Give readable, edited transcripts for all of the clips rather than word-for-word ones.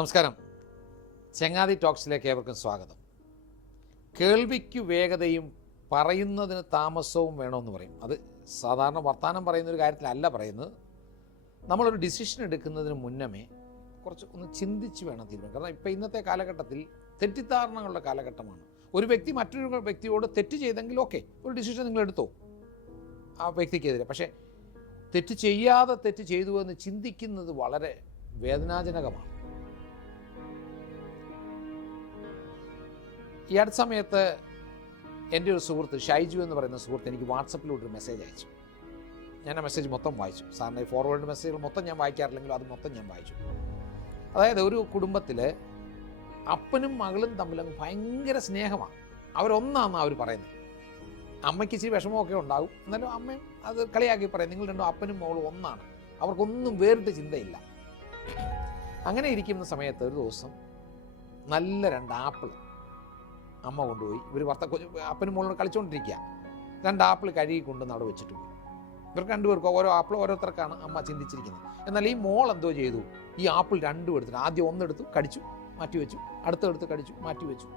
നമസ്കാരം. ചങ്ങാതി ടോക്സിലേക്ക് ഏവർക്കും സ്വാഗതം. കേൾവിക്ക് വേഗതയും പറയുന്നതിന് താമസവും വേണമെന്ന് പറയും. അത് സാധാരണ വർത്തമാനം പറയുന്നൊരു കാര്യത്തിലല്ല പറയുന്നത്. നമ്മളൊരു ഡിസിഷൻ എടുക്കുന്നതിന് മുന്നമേ കുറച്ച് ഒന്ന് ചിന്തിച്ച് വേണം തീരുമാനം. കാരണം ഇപ്പം ഇന്നത്തെ കാലഘട്ടത്തിൽ തെറ്റിദ്ധാരണകളുടെ കാലഘട്ടമാണ്. ഒരു വ്യക്തി മറ്റൊരു വ്യക്തിയോട് തെറ്റ് ചെയ്തെങ്കിൽ ഓക്കെ, ഒരു ഡിസിഷൻ നിങ്ങൾ എടുത്തോ ആ വ്യക്തിക്കെതിരെ. പക്ഷേ തെറ്റ് ചെയ്യാതെ തെറ്റ് ചെയ്തു എന്ന് ചിന്തിക്കുന്നത് വളരെ വേദനാജനകമാണ്. ഈ അടുത്ത സമയത്ത് എൻ്റെ ഒരു സുഹൃത്ത് ഷൈജു എന്ന് പറയുന്ന സുഹൃത്ത് എനിക്ക് വാട്സപ്പിലൂടെ ഒരു മെസ്സേജ് അയച്ചു. ഞാൻ ആ മെസ്സേജ് മൊത്തം വായിച്ചു. സാറിന് ഫോർവേഡ് മെസ്സേജുകൾ മൊത്തം ഞാൻ വായിക്കാറില്ലെങ്കിലും അത് മൊത്തം ഞാൻ വായിച്ചു. അതായത് ഒരു കുടുംബത്തിൽ അപ്പനും മകളും തമ്മിൽ ഭയങ്കര സ്നേഹമാണ്. അവരൊന്നാണെന്നാണ് അവർ പറയുന്നത്. അമ്മയ്ക്ക് ഇച്ചിരി വിഷമമൊക്കെ ഉണ്ടാകും, എന്നാലും അമ്മയും അത് കളിയാക്കി പറയും, നിങ്ങൾ രണ്ടും അപ്പനും മകളും ഒന്നാണ്, അവർക്കൊന്നും വേറിട്ട് ചിന്തയില്ല. അങ്ങനെ ഇരിക്കുന്ന സമയത്ത് ഒരു ദിവസം നല്ല 2 ആപ്പിൾ അമ്മ കൊണ്ടുപോയി. ഇവർ അപ്പനും മോളോട് കളിച്ചുകൊണ്ടിരിക്കുക. 2 ആപ്പിൾ കഴുകി കൊണ്ടുവന്ന് അവിടെ വെച്ചിട്ട് പോയി. ഇവർക്ക് 2 പേർക്കും ഓരോ ആപ്പിൾ ഓരോരുത്തർക്കാണ് അമ്മ ചിന്തിച്ചിരിക്കുന്നത്. എന്നാൽ ഈ മോൾ എന്തോ ചെയ്തു, ഈ ആപ്പിൾ 2 എടുത്തിട്ട് ആദ്യം 1 എടുത്തു കടിച്ചു മാറ്റി വെച്ചു, അടുത്തെടുത്ത് കടിച്ചു മാറ്റി വെച്ചു.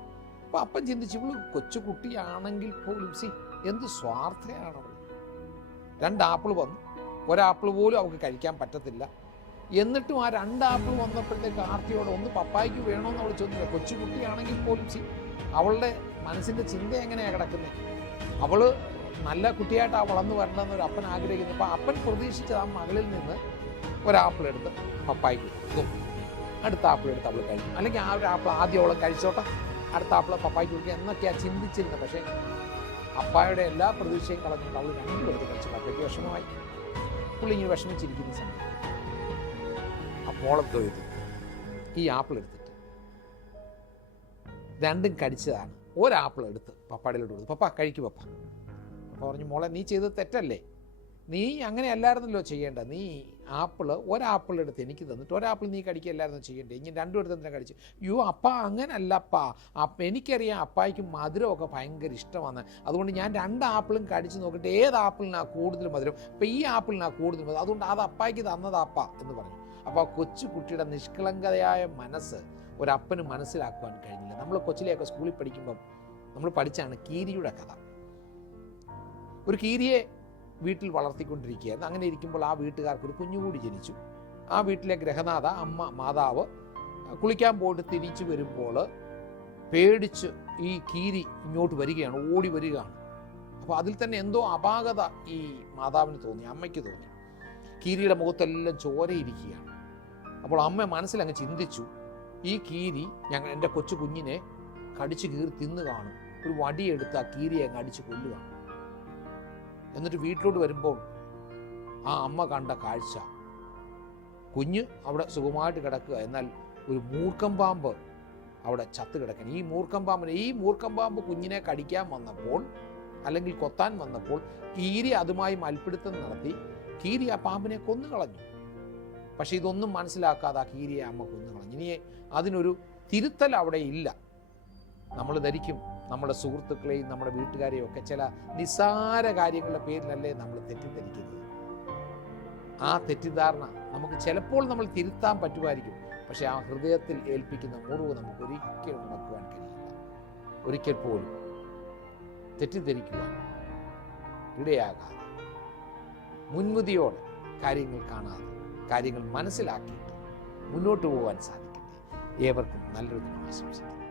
അപ്പോൾ അപ്പൻ ചിന്തിച്ചു, ഇവള് കൊച്ചു കുട്ടിയാണെങ്കിൽ പോലും എന്ത് സ്വാർത്ഥയാണ് അവൾ. 2 ആപ്പിൾ വന്നു, 1 ആപ്പിൾ പോലും അവൾക്ക് കഴിക്കാൻ പറ്റത്തില്ല. എന്നിട്ടും ആ 2 ആപ്പിൾ വന്നപ്പോഴത്തേക്ക് ആർത്തിയോടെ ഒന്ന് പപ്പായ്ക്ക് വേണമെന്ന് അവൾ ചോദിച്ചില്ല. കൊച്ചു കുട്ടിയാണെങ്കിൽ പോലും അവളുടെ മനസ്സിൻ്റെ ചിന്ത എങ്ങനെയാണ് കിടക്കുന്നത്. അവൾ നല്ല കുട്ടിയായിട്ടാണ് വളർന്നു വരണമെന്നൊരു അപ്പൻ ആഗ്രഹിക്കുന്നു. അപ്പോൾ അപ്പൻ പ്രതീക്ഷിച്ചത് ആ മകളിൽ നിന്ന് 1 ആപ്പിൾ എടുത്ത് പപ്പായ്ക്ക് കൊടുക്കും, അടുത്ത ആപ്പിൾ എടുത്ത് അവൾ കഴിക്കും, അല്ലെങ്കിൽ ആ ഒരു ആപ്പിൾ ആദ്യം അവളെ കഴിച്ചോട്ടെ, അടുത്ത ആപ്പിൾ പപ്പായ്ക്ക് കൊടുക്കുക എന്നൊക്കെയാണ് ചിന്തിച്ചിരുന്നത്. പക്ഷേ അപ്പായുടെ എല്ലാ പ്രതീക്ഷയും കളഞ്ഞിട്ട് അവൾ 2 എടുത്ത് കഴിച്ചു. പപ്പയ്ക്ക് വിഷമമായി. പുള്ളി ഇങ്ങനെ വിഷമിച്ചിരിക്കുന്ന സമയത്ത് ആ മോളെന്തോ ചെയ്തു, ഈ ആപ്പിൾ എടുത്തിട്ട് 2ഉം കടിച്ചതാണ്. 1 ആപ്പിൾ എടുത്ത് പപ്പാടിയിലോട്ട് കൊടുത്തു. പപ്പ കഴിക്കും പപ്പ. പപ്പ പറഞ്ഞു, മോളെ നീ ചെയ്തത് തെറ്റല്ലേ, നീ അങ്ങനെ അല്ലായിരുന്നല്ലോ ചെയ്യേണ്ടത്. നീ 1 ആപ്പിൾ എടുത്ത് എനിക്ക് തന്നിട്ട് 1 ആപ്പിൾ നീ കടിക്കുകയല്ലായിരുന്നു ചെയ്യേണ്ടത്, ഇങ്ങനെ 2 എടുത്ത് എന്തിനാ കടിച്ചു? യോ അപ്പ അങ്ങനല്ലപ്പാ, എനിക്കറിയാം അപ്പായ്ക്ക് മധുരമൊക്കെ ഭയങ്കര ഇഷ്ടമാണ്, അതുകൊണ്ട് ഞാൻ 2 ആപ്പിളും കടിച്ച് നോക്കിയിട്ട് ഏത് ആപ്പിളിനാണ് കൂടുതൽ മധുരം, അപ്പോൾ ഈ ആപ്പിളിനാണ് കൂടുതൽ മധുരം, അതുകൊണ്ട് അത് അപ്പായ്ക്ക് തന്നതാപ്പ എന്ന് പറഞ്ഞു. അപ്പോൾ ആ കൊച്ചു കുട്ടിയുടെ നിഷ്കളങ്കതയായ മനസ്സ് ഒരപ്പന് മനസ്സിലാക്കുവാൻ കഴിഞ്ഞില്ല. നമ്മൾ കൊച്ചിലെയൊക്കെ സ്കൂളിൽ പഠിക്കുമ്പം നമ്മൾ പഠിച്ചാണ് കീരിയുടെ കഥ. ഒരു കീരിയെ വീട്ടിൽ വളർത്തിക്കൊണ്ടിരിക്കുകയായിരുന്നു. അങ്ങനെ ഇരിക്കുമ്പോൾ ആ വീട്ടുകാർക്കൊരു കുഞ്ഞുകൂടി ജനിച്ചു. ആ വീട്ടിലെ ഗ്രഹനാഥ അമ്മ മാതാവ് കുളിക്കാൻ പോയിട്ട് തിരിച്ചു വരുമ്പോൾ പേടിച്ച് ഈ കീരി ഇങ്ങോട്ട് വരികയാണ്, ഓടി വരികയാണ്. അപ്പോൾ അതിൽ തന്നെ എന്തോ അപാകത ഈ മാതാവിന് തോന്നി, അമ്മയ്ക്ക് തോന്നി. കീരിയുടെ മുഖത്തെല്ലാം ചോരയിരിക്കുകയാണ്. അപ്പോൾ അമ്മ മനസ്സിലങ്ങ് ചിന്തിച്ചു, ഈ കീരി എൻ്റെ കൊച്ചു കുഞ്ഞിനെ കടിച്ചു കീറി തിന്നു കാണും, ഒരു വടിയെടുത്ത് ആ കീരിയെ അങ്ങ് അടിച്ച് കൊല്ലുകയാണ്. എന്നിട്ട് വീട്ടിലോട്ട് വരുമ്പോൾ ആ അമ്മ കണ്ട കാഴ്ച, കുഞ്ഞ് അവിടെ സുഖമായിട്ട് കിടക്കുക, എന്നാൽ ഒരു മൂർക്കം പാമ്പ് അവിടെ ചത്ത് കിടക്കണം. ഈ മൂർക്കം പാമ്പ് കുഞ്ഞിനെ കടിക്കാൻ വന്നപ്പോൾ അല്ലെങ്കിൽ കൊത്താൻ വന്നപ്പോൾ കീരി അതുമായി മൽപ്പിടുത്തം നടത്തി കീരി ആ പാമ്പിനെ കൊന്നുകളഞ്ഞു. പക്ഷെ ഇതൊന്നും മനസ്സിലാക്കാതെ ആ കീരിയെ അമ്മ കൊന്നുകളഞ്ഞു. ഇനി അതിനൊരു തിരുത്തൽ അവിടെ ഇല്ല. നമ്മൾ ധരിക്കും നമ്മുടെ സുഹൃത്തുക്കളെയും നമ്മുടെ വീട്ടുകാരെയും ഒക്കെ ചില നിസ്സാര കാര്യങ്ങളുടെ പേരിലല്ലേ നമ്മൾ തെറ്റിദ്ധരിക്കുന്നത്. ആ തെറ്റിദ്ധാരണ നമുക്ക് ചിലപ്പോൾ നമ്മൾ തിരുത്താൻ പറ്റുമായിരിക്കും, പക്ഷെ ആ ഹൃദയത്തിൽ ഏൽപ്പിക്കുന്ന മുറിവ് നമുക്ക് ഒരിക്കലും ഉണക്കുവാൻ കഴിയില്ല. ഒരിക്കൽ പോലും തെറ്റിദ്ധരിക്കുവാൻ ഇടയാകാതെ മുൻവിധിയോടെ കാര്യങ്ങൾ കാണാതെ കാര്യങ്ങൾ മനസ്സിലാക്കിയിട്ട് മുന്നോട്ട് പോകാൻ സാധിക്കട്ടെ. ഏവർക്കും നല്ലൊരു ദിനം ആശംസിക്കുന്നു.